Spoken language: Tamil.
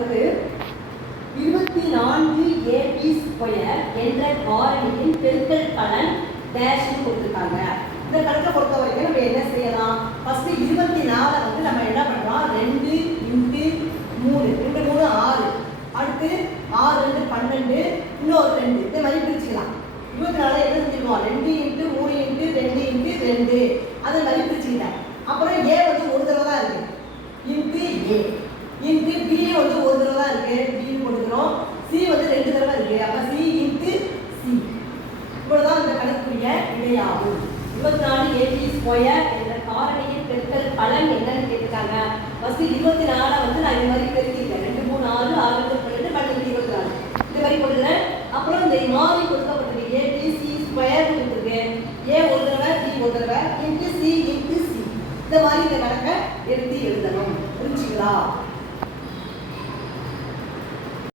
கணக்கு 24ab² என்ற காரணியின் பெருக்கல் பலன் டேஷ்னு கொடுத்துருக்காங்க. இந்த கணக்கை பொறுத்த வரைக்கும் நம்ம என்ன செய்யலாம்? ஃபர்ஸ்ட் 24 வந்து நம்ம என்ன பண்ணலாம்? 2 × 3 2 3 6, அடுத்து 6 2 12, இன்னொரு 2 இந்த மாதிரி பிரிச்சுக்கலாம். 24 என்ன செஞ்சிருக்கோம்? 2 × 3 × 2 × 2 அதை மாதிரி பிரிச்சுக்கிட்டேன். அப்புறம் ஏ வந்து ஒரு தடவை தான் இருக்கு, இன்ட்டு ஏ இன்ட்டு பி வந்து ஒரு தடவை தான் இருக்கு, பின்னு போட்டுக்கிறோம். சி வந்து 2 தடவை இருக்கு, அப்ப சி இன்ட்டு சி. இவ்வளவுதான் இந்த கணக்குரிய விடையாகும். 24ab² என்ற காரணியின் பெருக்கல் பலன் என்னன்னு கேட்டிருக்காங்க. ஃபர்ஸ்ட் 24 வந்து நான் இந்த மாதிரி பெருக்கிக்கிறேன். 2 3 6 6 12 12 24 இந்த மாதிரி போட்டுக்கிறேன். அப்புறம் இந்த மாறி கொடுத்த